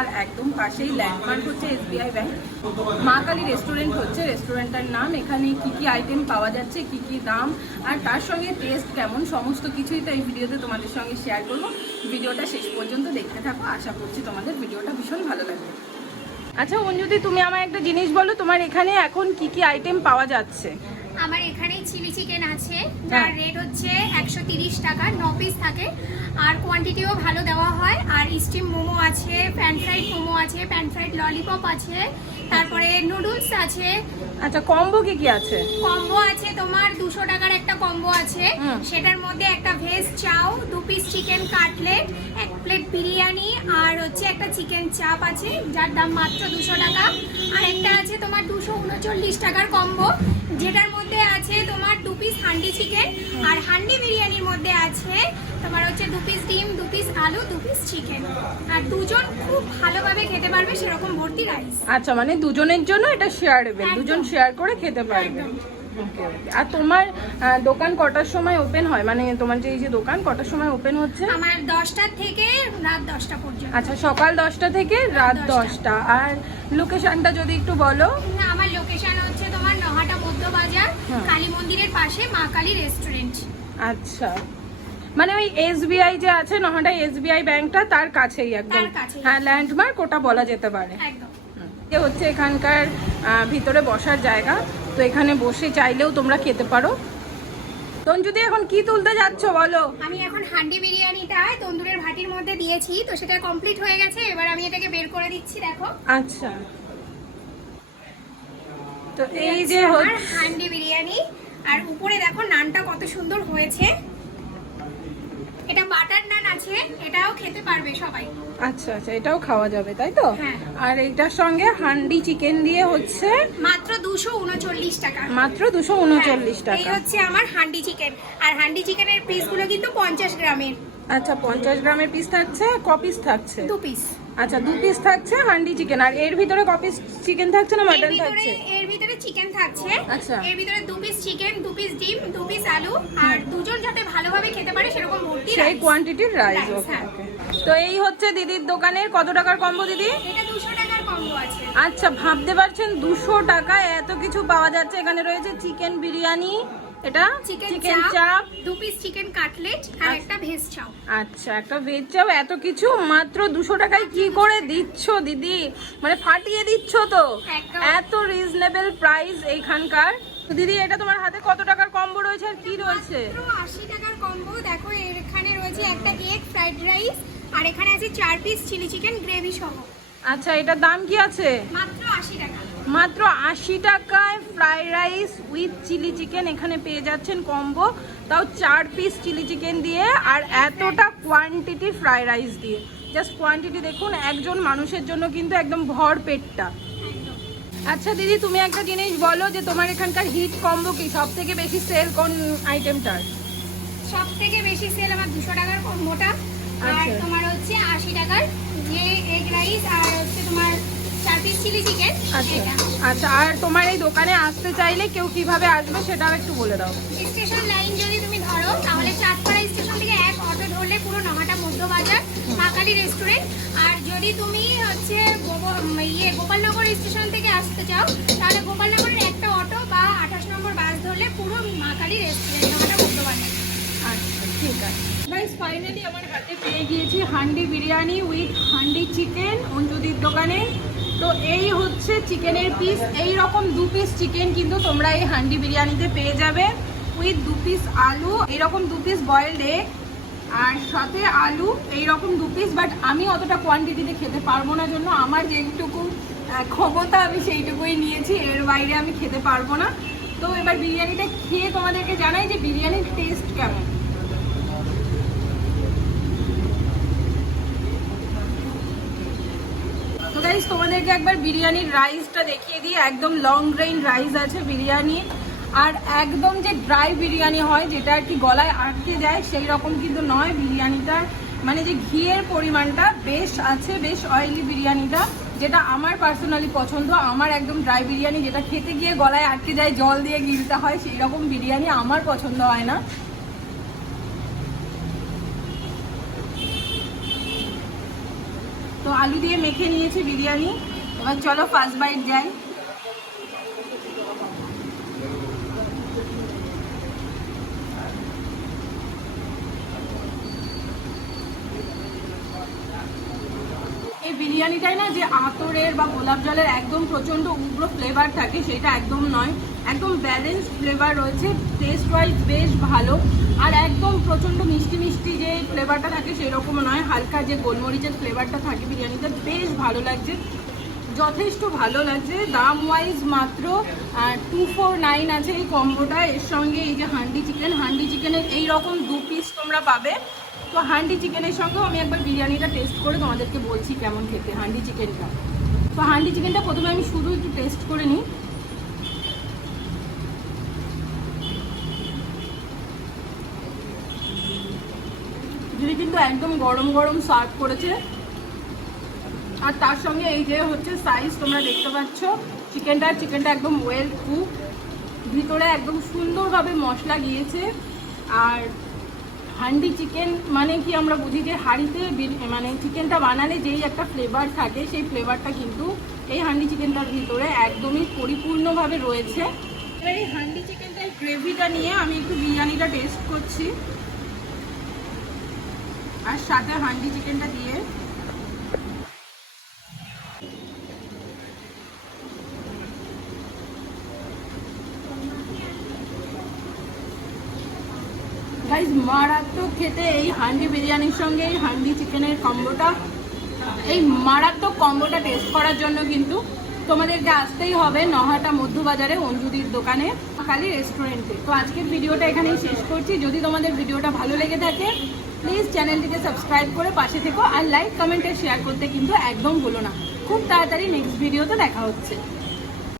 তার একদম পাশেই ল্যান্ডমার্ক হচ্ছে এসবিআই ব্যাংক, মা কালী রেস্টুরেন্ট হচ্ছে রেস্টুরেন্টটার নাম। এখানে কি কি আইটেম পাওয়া যাচ্ছে, কি কি দাম, আর তার সঙ্গে টেস্ট কেমন, সমস্ত কিছুই তো এই ভিডিওতে তোমাদের সঙ্গে শেয়ার করবো। ভিডিওটা শেষ পর্যন্ত দেখতে থাকো, আশা করছি তোমাদের ভিডিওটা ভীষণ ভালো লাগবে। আচ্ছা অঞ্জুদি, তুমি আমার একটা জিনিস বলো, তোমার এখানে এখন কি কি আইটেম পাওয়া যাচ্ছে? আমার এখানে চিলি চিকেন আছে, যার রেট হচ্ছে 130 টাকা, 9 পিস থাকে, আর কোয়ান্টিটিও ভালো দেওয়া হয়। আর স্টিম মোমো আছে, প্যান ফ্রাইড মোমো আছে, প্যান ফ্রাইড ললিপপ আছে, তারপরে নুডলস আছে। আচ্ছা কম্বো কি কি আছে? কম্বো আছে তোমার 200 টাকার একটা কম্বো আছে, সেটার মধ্যে একটা veg chow, 2 piece chicken cutlet, 1 plate biryani, আর হচ্ছে একটা চিকেন চাপ আছে যার দাম মাত্র 200 টাকা। আর একটা আছে তোমার 239 টাকার কম্বো, যেটার মধ্যে আছে তোমার 2 পিস হান্ডি চিকেন, আর হান্ডি বিরিয়ানির মধ্যে আছে তোমার হচ্ছে 2 পিস ডিম, 2 পিস আলু, 2 পিস চিকেন, আর দুজন খুব ভালোভাবে খেতে পারবে সেরকম ভর্তি রাইস। আচ্ছা মানে দুজনের জন্য এটা শেয়ারেবল, দুজন শেয়ার করে খেতে পারবে। ওকে ওকে। আর তোমার দোকান কটার সময় ওপেন হয়, মানে তোমার যে এই যে দোকান কটার সময় ওপেন হচ্ছে? আমার 10টা থেকে রাত 10টা পর্যন্ত। আচ্ছা সকাল 10টা থেকে রাত 10টা। আর লোকেশনটা যদি একটু বলো। আমার লোকেশন হচ্ছে তোমার নহাটা মধ্য বাজার, কালী মন্দিরের পাশে মা কালী রেস্টুরেন্ট। আচ্ছা মানে ওই এসবিআই যে আছে নহাটা এসবিআই ব্যাংকটা তার কাছেই একদম, হ্যাঁ ল্যান্ডমার্ক ওটা বলা যেতে পারে একদম। এ হচ্ছে এখানকার ভিতরে বসার জায়গা, তো এখানে বসে চাইলেও তোমরা খেতে পারো। তঞ্জুদি এখন কি তুলতে যাচ্ছ বলো? আমি এখন হান্ডি বিরিয়ানিটা তন্দুরের ভাটির মধ্যে দিয়েছি, তো সেটা কমপ্লিট হয়ে গেছে, এবার আমি এটাকে বের করে দিচ্ছি। দেখো আচ্ছা তো এই যে হান্ডি বিরিয়ানি, আর উপরে দেখো নানটা কত সুন্দর হয়েছে। এটা বাটার নান আছে, এটাও খেতে পারবে সবাই। আচ্ছা আচ্ছা এটাও খাওয়া যাবে তাই তো? হ্যাঁ। আর এইটার সঙ্গে হান্ডি চিকেন দিয়ে হচ্ছে মাত্র 239 টাকা। মাত্র 239 এই টাকা। হচ্ছে আমার হান্ডি চিকেন, আর হান্ডি চিকেনের পিসগুলো কিন্তু 50 গ্রামের। আচ্ছা 50 গ্রামের পিস থাকছে, ক পিস থাকছে? 2 পিস। আচ্ছা 2 পিস থাকছে হান্ডি চিকেন। আর এর ভিতরে ক পিস চিকেন থাকছে না মাটন থাকছে? এর ভিতরে চিকেন থাকছে। আচ্ছা এর ভিতরে 2 পিস চিকেন, 2 পিস ডিম, 2 পিস আলু, আর দুজন যাতে ভালোভাবে খেতে পারে সেরকম ভর্তি সেই কোয়ান্টিটির রাইস। রাইস, ওকে হ্যাঁ। ওকে। তো এই হচ্ছে দিদির দোকানের কত টাকার কম্বো দিদি? এটা 200 টাকার কম্বো আছে। আচ্ছা ভাবতে পারছেন 200 টাকায় এত কিছু পাওয়া যাচ্ছে। এখানে রয়েছে চিকেন বিরিয়ানি, এটা চিকেন চাপ, 2 পিস চিকেন কাটলেট, আর একটা ভেজ চাও। আচ্ছা একটা ভেজ চাপ, এত কিছু মাত্র 200 টাকায় কি করে দিচ্ছ দিদি? মানে ফাটিয়ে দিচ্ছ তো, এত রিজনেবল প্রাইস এইখানকার। দিদি এটা তোমার হাতে কত টাকার কম্বো রয়েছে আর কি রয়েছে? মাত্র 80 টাকার কম্বো। দেখো এখানে রয়েছে একটা এগ ফ্রাইড রাইস, আর এখানে আছে 4 পিস চিলি চিকেন গ্রেভি সহ। আচ্ছা এটার দাম কি আছে? মাত্র 80 টাকা। মাত্র 80 টাকায় fried rice with chilli chicken এখানে পেয়ে যাচ্ছেন কম্বো, তাও 4 পিস চিলি চিকেন দিয়ে আর এতটা কোয়ান্টিটি ফ্রাইড রাইস দিয়ে। জাস্ট কোয়ান্টিটি দেখুন, একজন মানুষের জন্য কিন্তু একদম ভর পেটটা। আচ্ছা দিদি তুমি একটা জিনিস বলো যে তোমার এখানকার হিট কম্বো কি, সব থেকে বেশি সেল কোন আইটেমটার? সব থেকে বেশি সেল আমার 200 টাকার কম্বোটা, আর তোমার হচ্ছে 80 টাকার যে এগ রাইস, আর হচ্ছে তোমার 4 পিস চিলি চিকেন। আচ্ছা আচ্ছা। আর তোমার এই দোকানে আসতে চাইলে কেউ কিভাবে আসবে সেটাও একটু বলে দাও। স্টেশন লাইন যদি তুমি ধরো তাহলে চাঁদপাড়া স্টেশন থেকে এক অটো ধরলে পুরো নহাটা মধ্য বাজার মা কালী রেস্টুরেন্ট। আর যদি তুমি হচ্ছে গোপালনগর স্টেশন থেকে আসতে চাও তাহলে গোপালনগরের একটা অটো বা 28 নম্বর বাস ধরলে পুরো মা কালী রেস্টুরেন্ট নহাটা মধ্য বাজার। আচ্ছা ঠিক আছে গাইস, ফাইনালি আমার হাতে পেয়ে গিয়েছি হান্ডি বিরিয়ানি উইথ হান্ডি চিকেন অঞ্জুদির দোকানে। তো এই হচ্ছে চিকেনের পিস, এই রকম 2 পিস চিকেন কিন্তু তোমরা এই হান্ডি বিরিয়ানিতে পেয়ে যাবে উইথ 2 পিস আলু, এইরকম 2 পিস বয়েলড এগ, আর সাথে আলু এইরকম 2 পিস। বাট আমি অতটা কোয়ান্টিটিতে খেতে পারবো না, জন্য আমার যেটুকু ক্ষমতা আমি সেইটুকুই নিয়েছি, এর বাইরে আমি খেতে পারবো না। তো এবার বিরিয়ানিটা খেয়ে তোমাদেরকে জানাই যে বিরিয়ানির টেস্ট কেমন। তো গাইস তোমাদেরকে একবার বিরিয়ানির রাইসটা দেখিয়ে দিই, একদম লং গ্রেইন রাইস আছে বিরিয়ানি, আর একদম যে ড্রাই বিরিয়ানি হয় যেটা আর কি গলায় আটকে যায় সেই রকম কিন্তু নয় বিরিয়ানিটার। মানে যে ঘিয়ের পরিমাণটা বেশ আছে, বেশ অয়েলি বিরিয়ানিটা, যেটা আমার পার্সোনালি পছন্দ। আমার একদম ড্রাই বিরিয়ানি যেটা খেতে গিয়ে গলায় আটকে যায়, জল দিয়ে গিলতে হয়, সেই রকম বিরিয়ানি আমার পছন্দ হয় না। তো আলু দিয়ে মেখে নিয়েছি বিরিয়ানি। এবার চলো ফার্স্ট বাইট যাই। এই বিরিয়ানিটাই না যে আতরের বা গোলাপ জলের একদম প্রচণ্ড উগ্র ফ্লেভার থাকে সেটা একদম নয়, একদম ব্যালেন্স ফ্লেভার রয়েছে, টেস্ট ওয়াইজ বেশ ভালো। আর একদম প্রচণ্ড মিষ্টি মিষ্টি যে ফ্লেভারটা থাকে সেই রকম নয়, হালকা যে গোলমরিচের ফ্লেভারটা থাকে বিরিয়ানিতে বেশ ভালো লাগছে, যথেষ্ট ভালো লাগছে। দাম ওয়াইজ মাত্র 249 আছে এই কম্বোটা। এর সঙ্গে এই যে হান্ডি চিকেনের এইরকম 2 পিস তোমরা পাবে। তো হান্ডি চিকেনের সঙ্গেও আমি একবার বিরিয়ানিটা টেস্ট করে তোমাদেরকে বলছি কেমন খেতে হান্ডি চিকেনটা। তো হান্ডি চিকেনটা প্রথমে আমি শুধু একটু টেস্ট করে নিই। দিদি কিন্তু একদম গরম গরম সার্ভ করেছে। আর তার সঙ্গে এই যে হচ্ছে সাইজ তোমরা দেখতে পাচ্ছ চিকেনটা একদম ওয়েল কুক, ভিতরে একদম সুন্দরভাবে মশলা গিয়েছে। আর হান্ডি চিকেন মানে কি আমরা বুঝি যে হাঁড়িতে মানে চিকেনটা বানালে যেই একটা ফ্লেভার থাকে সেই ফ্লেভারটা কিন্তু এই হান্ডি চিকেনটার ভিতরে একদমই পরিপূর্ণভাবে রয়েছে। এবার এই হান্ডি চিকেনটার গ্রেভিটা নিয়ে আমি একটু বিরিয়ানিটা টেস্ট করছি আর সাথে হান্ডি চিকেনটা দিয়ে। গাইস মারাত্মক খেতে এই হান্ডি বিরিয়ানির সঙ্গে এই হান্ডি চিকেনের কম্বোটা, এই মারাত্মক কম্বোটা টেস্ট করার জন্য কিন্তু তোমাদেরকে আসতেই হবে নহাটা মধ্যবাজারে অঞ্জুদির দোকানে কালী রেস্টুরেন্টে। তো আজকের ভিডিওটা এখানেই শেষ করছি। যদি তোমাদের ভিডিওটা ভালো লেগে থাকে প্লিজ চ্যানেলটিকে সাবস্ক্রাইব করে পাশে থেকো, আর লাইক কমেন্ট আর শেয়ার করতে কিন্তু একদম ভুলো না। খুব তাড়াতাড়ি নেক্সট ভিডিওতে দেখা হচ্ছে।